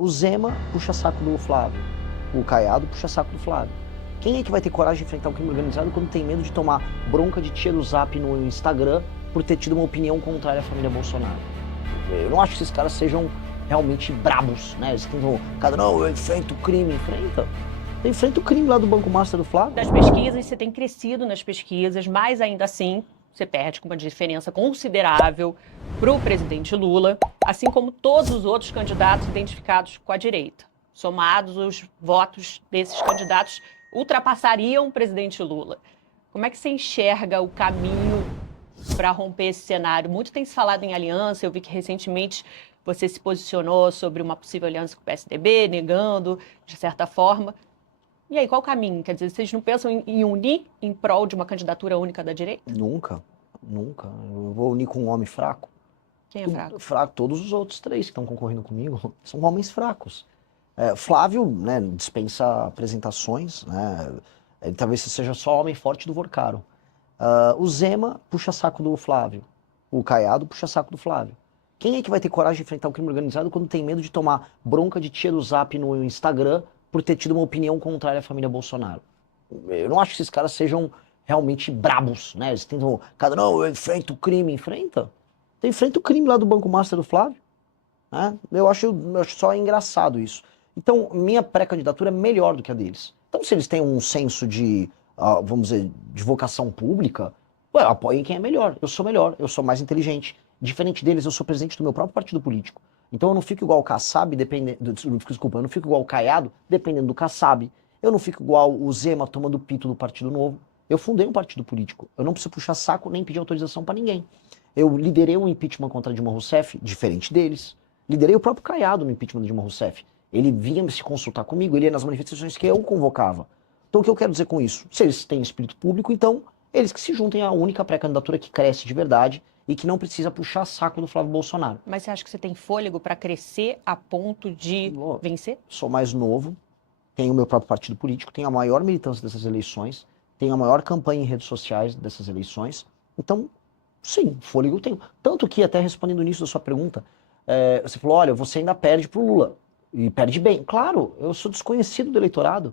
O Zema puxa saco do Flávio. O Caiado puxa saco do Flávio. Quem é que vai ter coragem de enfrentar o crime organizado quando tem medo de tomar bronca de tia do Zap no Instagram por ter tido uma opinião contrária à família Bolsonaro? Eu não acho que esses caras sejam realmente brabos, né? Eles tentam, cada não, eu enfrento o crime, enfrenta. Enfrenta o crime lá do Banco Master do Flávio. Das pesquisas, você tem crescido nas pesquisas, mas ainda assim, você perde com uma diferença considerável para o presidente Lula, assim como todos os outros candidatos identificados com a direita. Somados, os votos desses candidatos ultrapassariam o presidente Lula. Como é que você enxerga o caminho para romper esse cenário? Muito tem se falado em aliança, eu vi que recentemente você se posicionou sobre uma possível aliança com o PSDB, negando, de certa forma. E aí, qual o caminho? Quer dizer, vocês não pensam em unir em prol de uma candidatura única da direita? Nunca, nunca. Eu vou unir com um homem fraco. Quem é fraco? Fraco, todos os outros três que estão concorrendo comigo são homens fracos. Flávio, né, dispensa apresentações, né? Ele talvez seja só homem forte do Vorcaro. O Zema puxa saco do Flávio. O Caiado puxa saco do Flávio. Quem é que vai ter coragem de enfrentar o crime organizado quando tem medo de tomar bronca de tia do Zap no Instagram por ter tido uma opinião contrária à família Bolsonaro? Eu não acho que esses caras sejam realmente brabos, né? Eles tentam, cada não, eu enfrento o crime, enfrenta. Então enfrenta o crime lá do Banco Master do Flávio. Né? Eu acho só engraçado isso. Então, minha pré-candidatura é melhor do que a deles. Então, se eles têm um senso de, vamos dizer, de vocação pública, ué, apoiem quem é melhor. Eu sou mais inteligente. Diferente deles, eu sou presidente do meu próprio partido político. Então eu não fico igual o Kassab, desculpa, eu não fico igual o Caiado, dependendo do Kassab. Eu não fico igual o Zema tomando pito do Partido Novo. Eu fundei um partido político. Eu não preciso puxar saco nem pedir autorização para ninguém. Eu liderei um impeachment contra Dilma Rousseff, diferente deles. Liderei o próprio Caiado no impeachment de Dilma Rousseff. Ele vinha se consultar comigo, ele ia nas manifestações que eu convocava. Então o que eu quero dizer com isso? Se eles têm espírito público, então eles que se juntem à única pré-candidatura que cresce de verdade e que não precisa puxar saco do Flávio Bolsonaro. Mas você acha que você tem fôlego para crescer a ponto de vencer? Sou mais novo, tenho o meu próprio partido político, tenho a maior militância dessas eleições, tenho a maior campanha em redes sociais dessas eleições. Então, sim, fôlego eu tenho. Tanto que, até respondendo o início da sua pergunta, você falou, olha, você ainda perde pro Lula. E perde bem. Claro, eu sou desconhecido do eleitorado.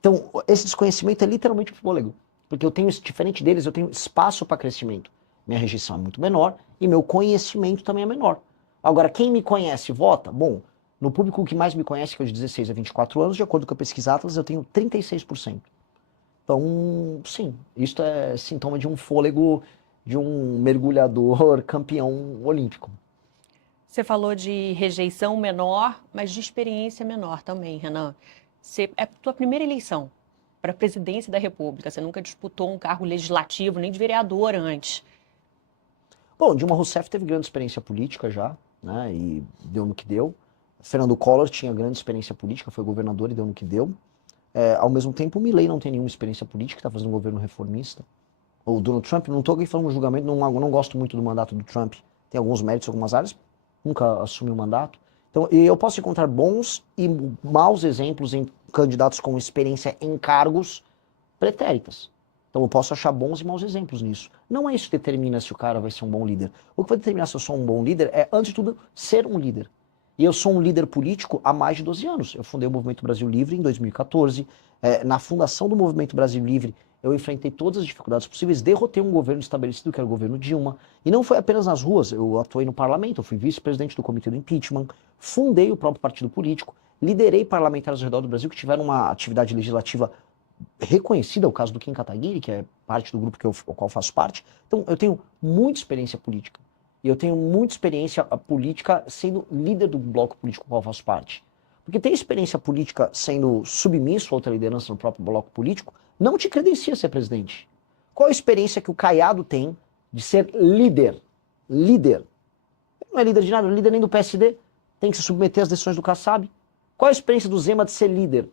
Então, esse desconhecimento é literalmente um fôlego. Porque eu tenho, diferente deles, eu tenho espaço para crescimento. Minha rejeição é muito menor e meu conhecimento também é menor. Agora, quem me conhece vota? Bom, no público que mais me conhece, que é de 16 a 24 anos, de acordo com a pesquisa Atlas, eu tenho 36%. Então, sim, isto é sintoma de um fôlego de um mergulhador campeão olímpico. Você falou de rejeição menor, mas de experiência menor também, Renan. É a tua primeira eleição para a presidência da República. Você nunca disputou um cargo legislativo, nem de vereador antes. Bom, Dilma Rousseff teve grande experiência política já, né, e deu no que deu. Fernando Collor tinha grande experiência política, foi governador e deu no que deu. Ao mesmo tempo, o Milei não tem nenhuma experiência política, está fazendo um governo reformista. O Donald Trump, não estou aqui falando um julgamento, não gosto muito do mandato do Trump. Tem alguns méritos em algumas áreas, nunca assumiu o mandato. Então, eu posso encontrar bons e maus exemplos em candidatos com experiência em cargos pretéritas. Então, eu posso achar bons e maus exemplos nisso. Não é isso que determina se o cara vai ser um bom líder. O que vai determinar se eu sou um bom líder é, antes de tudo, ser um líder. E eu sou um líder político há mais de 12 anos. Eu fundei o Movimento Brasil Livre em 2014. Na fundação do Movimento Brasil Livre, eu enfrentei todas as dificuldades possíveis, derrotei um governo estabelecido, que era o governo Dilma. E não foi apenas nas ruas, eu atuei no parlamento, eu fui vice-presidente do Comitê do Impeachment, fundei o próprio partido político, liderei parlamentares ao redor do Brasil que tiveram uma atividade legislativa reconhecida, o caso do Kim Kataguiri, que é parte do grupo ao qual faço parte. Então, eu tenho muita experiência política. E eu tenho muita experiência política sendo líder do bloco político ao qual faço parte. Porque ter experiência política sendo submisso a outra liderança no próprio bloco político não te credencia a ser presidente. Qual a experiência que o Caiado tem de ser líder? Líder. Ele não é líder de nada, não é líder nem do PSD. Tem que se submeter às decisões do Kassab. Qual a experiência do Zema de ser líder?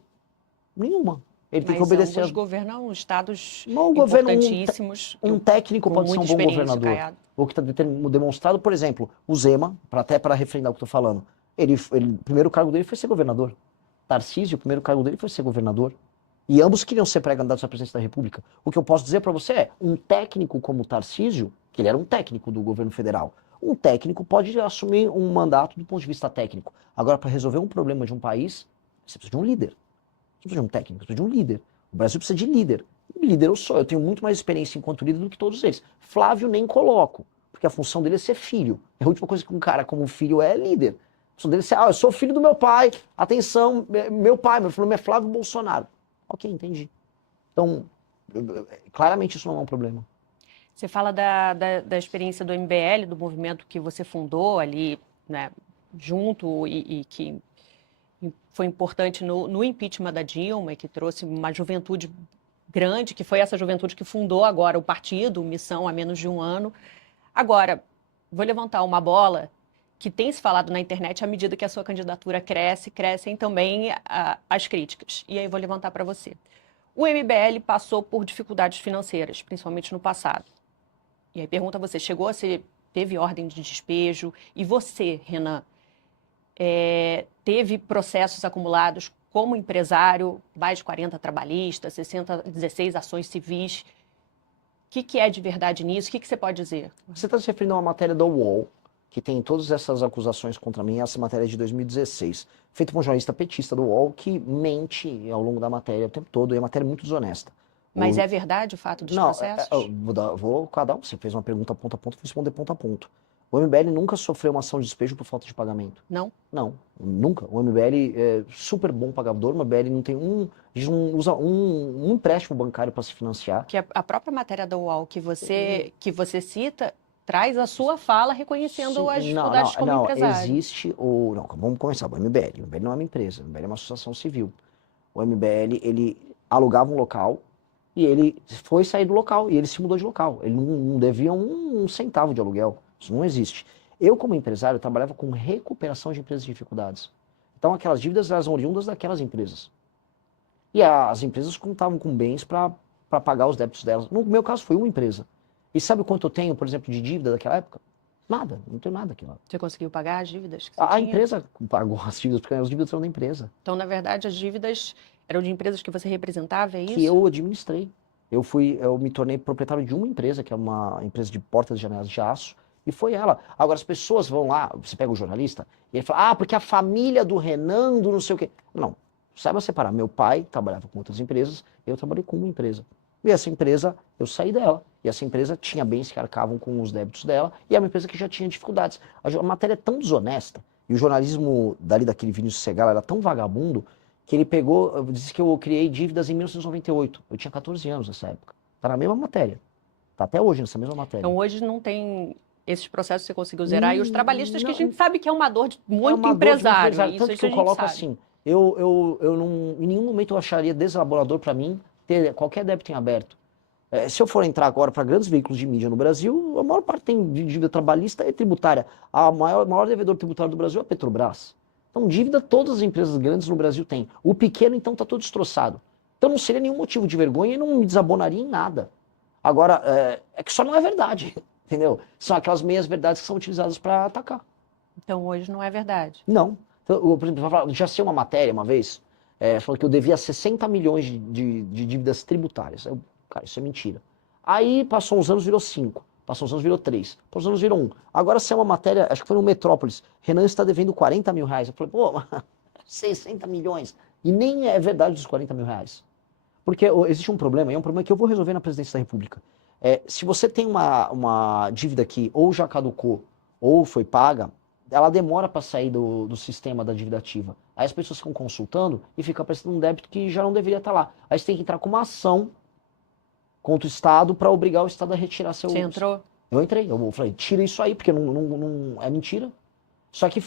Nenhuma. Ele tem que obedecer. Mas governam estados governo importantíssimos. Um técnico pode ser um bom governador. O que está demonstrado, por exemplo, o Zema, até para refrendar o que eu estou falando, o primeiro cargo dele foi ser governador. Tarcísio, o primeiro cargo dele foi ser governador. E ambos queriam ser pré-candidatos à presidência da República. O que eu posso dizer para você é, um técnico como o Tarcísio, que ele era um técnico do governo federal, Um técnico pode assumir um mandato do ponto de vista técnico. Agora, para resolver um problema de um país, você precisa de um líder. Você precisa de um técnico, você precisa de um líder. O Brasil precisa de líder. E líder eu sou, eu tenho muito mais experiência enquanto líder do que todos eles. Flávio nem coloco, porque a função dele é ser filho. A última coisa que um cara como filho é líder. A função dele é ser, eu sou filho do meu pai, atenção, meu nome é Flávio Bolsonaro. Ok, entendi. Então, claramente isso não é um problema. Você fala da experiência do MBL, do movimento que você fundou ali, né, junto e que foi importante no impeachment da Dilma e que trouxe uma juventude grande, que foi essa juventude que fundou agora o partido, Missão, há menos de um ano. Agora, vou levantar uma bola que tem se falado na internet à medida que a sua candidatura cresce, crescem também as críticas. E aí vou levantar para você. O MBL passou por dificuldades financeiras, principalmente no passado. E aí pergunta a você, teve ordem de despejo? E você, Renan, teve processos acumulados como empresário, mais de 40 trabalhistas, 16 ações civis. O que é de verdade nisso? O que você pode dizer? Você está se referindo a uma matéria do UOL, que tem todas essas acusações contra mim, essa matéria é de 2016, feita por um jornalista petista do UOL, que mente ao longo da matéria o tempo todo, e a matéria é muito desonesta. Mas é verdade o fato dos processos? Vou cada um. Você fez uma pergunta ponto a ponto, vou responder ponto a ponto. O MBL nunca sofreu uma ação de despejo por falta de pagamento. Não? Não, nunca. O MBL é super bom pagador, o MBL não tem a gente não usa um empréstimo bancário para se financiar. Que a própria matéria da UOL que você cita traz a sua fala reconhecendo as dificuldades como empresário. Existe o... Não, vamos começar. O MBL não é uma empresa, o MBL é uma associação civil. O MBL, ele alugava um local, e ele foi sair do local, e ele se mudou de local. Ele não devia um centavo de aluguel. Isso não existe. Eu, como empresário, trabalhava com recuperação de empresas de dificuldades. Então, aquelas dívidas eram oriundas daquelas empresas. E as empresas contavam com bens para pagar os débitos delas. No meu caso, foi uma empresa. E sabe quanto eu tenho, por exemplo, de dívida daquela época? Nada, não tenho nada aqui lá. Você conseguiu pagar as dívidas que você A tinha? empresa pagou as dívidas, porque as dívidas eram da empresa. Então, na verdade, as dívidas eram de empresas que você representava, é isso? Que eu administrei. Eu me tornei proprietário de uma empresa, que é uma empresa de portas e janelas de aço, e foi ela. Agora, as pessoas vão lá, você pega o jornalista, e ele fala, porque a família do Renan, do não sei o quê. Não, saiba separar. Meu pai trabalhava com outras empresas, eu trabalhei com uma empresa. E essa empresa, eu saí dela. E essa empresa tinha bens que arcavam com os débitos dela, e é uma empresa que já tinha dificuldades. A matéria é tão desonesta, e o jornalismo daquele Vinícius Segal era tão vagabundo, que ele pegou, disse que eu criei dívidas em 1998. Eu tinha 14 anos nessa época. Tá na mesma matéria. Tá até hoje nessa mesma matéria. Então hoje não tem esses processos que você conseguiu zerar. E os trabalhistas, que a gente sabe que é uma dor de muito empresário. Tanto que eu coloco assim, eu não, em nenhum momento eu acharia deselaborador para mim ter qualquer débito em aberto. Se eu for entrar agora para grandes veículos de mídia no Brasil, a maior parte tem dívida trabalhista e tributária. A maior devedor tributário do Brasil é a Petrobras. Então, dívida todas as empresas grandes no Brasil têm. O pequeno, então, está todo destroçado. Então, não seria nenhum motivo de vergonha e não me desabonaria em nada. Agora, é que só não é verdade, entendeu? São aquelas meias verdades que são utilizadas para atacar. Então, hoje não é verdade. Não. Então, por exemplo, já sei uma matéria uma vez, falou que eu devia 60 milhões de dívidas tributárias. Cara, isso é mentira. Aí, passou uns anos, virou 5. Passou uns anos, virou 3. Passou uns anos, virou 1. Agora, se é uma matéria, acho que foi no Metrópolis, Renan está devendo 40 mil reais. Eu falei, pô, 60 milhões. E nem é verdade dos 40 mil reais. Porque existe um problema, e é um problema que eu vou resolver na presidência da República. Se você tem uma dívida que ou já caducou, ou foi paga, ela demora para sair do sistema da dívida ativa. Aí as pessoas ficam consultando e fica aparecendo um débito que já não deveria estar lá. Aí você tem que entrar com uma ação contra o Estado para obrigar o Estado a retirar seu... Você entrou? Eu entrei, eu falei, tira isso aí, porque não é mentira. Só que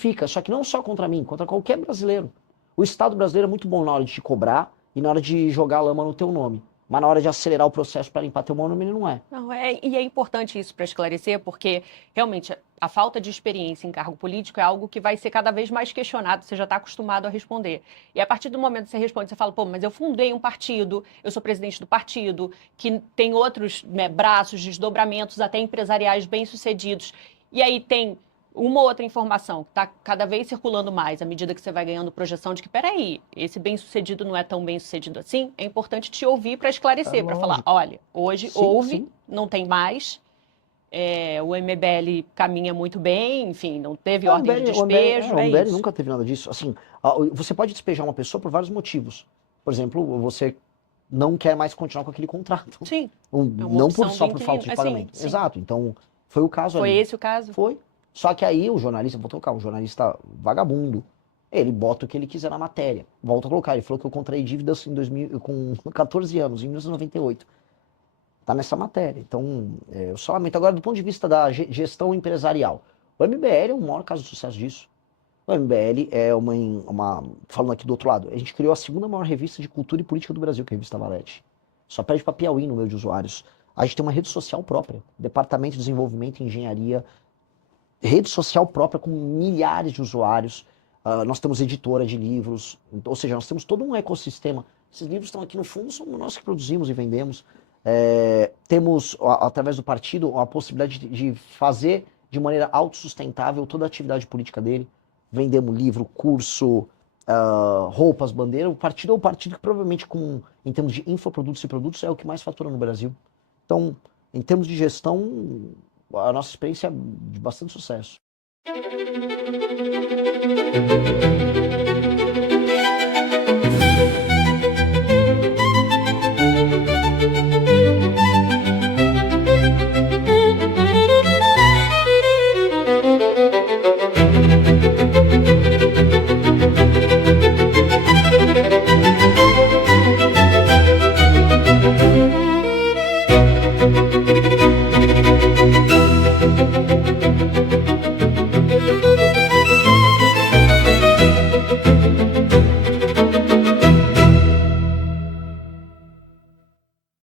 não só contra mim, contra qualquer brasileiro. O Estado brasileiro é muito bom na hora de te cobrar e na hora de jogar lama no teu nome. Mas na hora de acelerar o processo para limpar teu nome, ele não é. Não, e é importante isso para esclarecer, porque realmente a falta de experiência em cargo político é algo que vai ser cada vez mais questionado, você já está acostumado a responder. E a partir do momento que você responde, você fala, pô, mas eu fundei um partido, eu sou presidente do partido, que tem outros braços, desdobramentos, até empresariais bem-sucedidos. E aí tem uma outra informação que está cada vez circulando mais à medida que você vai ganhando projeção de que, peraí, esse bem-sucedido não é tão bem-sucedido assim, é importante te ouvir para esclarecer, para falar, olha, hoje houve, não tem mais, o MBL caminha muito bem, enfim, não teve O ordem de despejo, o MBL isso. nunca teve nada disso. Assim, você pode despejar uma pessoa por vários motivos. Por exemplo, você não quer mais continuar com aquele contrato. Sim, é uma Não opção só do por falta de inquilino. pagamento. Sim. Exato. Então, foi o caso Foi ali. esse o caso? Foi. Só que aí o jornalista, vou colocar, um jornalista vagabundo, ele bota o que ele quiser na matéria. Volta a colocar, ele falou que eu contraí dívidas com 14 anos, em 1998. Tá nessa matéria. Então, eu só lamento. Agora, do ponto de vista da gestão empresarial, o MBL é o maior caso de sucesso disso. O MBL é falando aqui do outro lado, a gente criou a segunda maior revista de cultura e política do Brasil, que é a revista Valete. Só perde para Piauí no número de usuários. A gente tem uma rede social própria, Departamento de Desenvolvimento e Engenharia, rede social própria com milhares de usuários. Nós temos editora de livros, ou seja, nós temos todo um ecossistema. Esses livros estão aqui no fundo, somos nós que produzimos e vendemos. Temos, através do partido, a possibilidade de fazer de maneira autossustentável toda a atividade política dele. Vendemos livro, curso, roupas, bandeira. O partido é o partido que provavelmente, em termos de infoprodutos e produtos, é o que mais fatura no Brasil. Então, em termos de gestão, a nossa experiência é de bastante sucesso.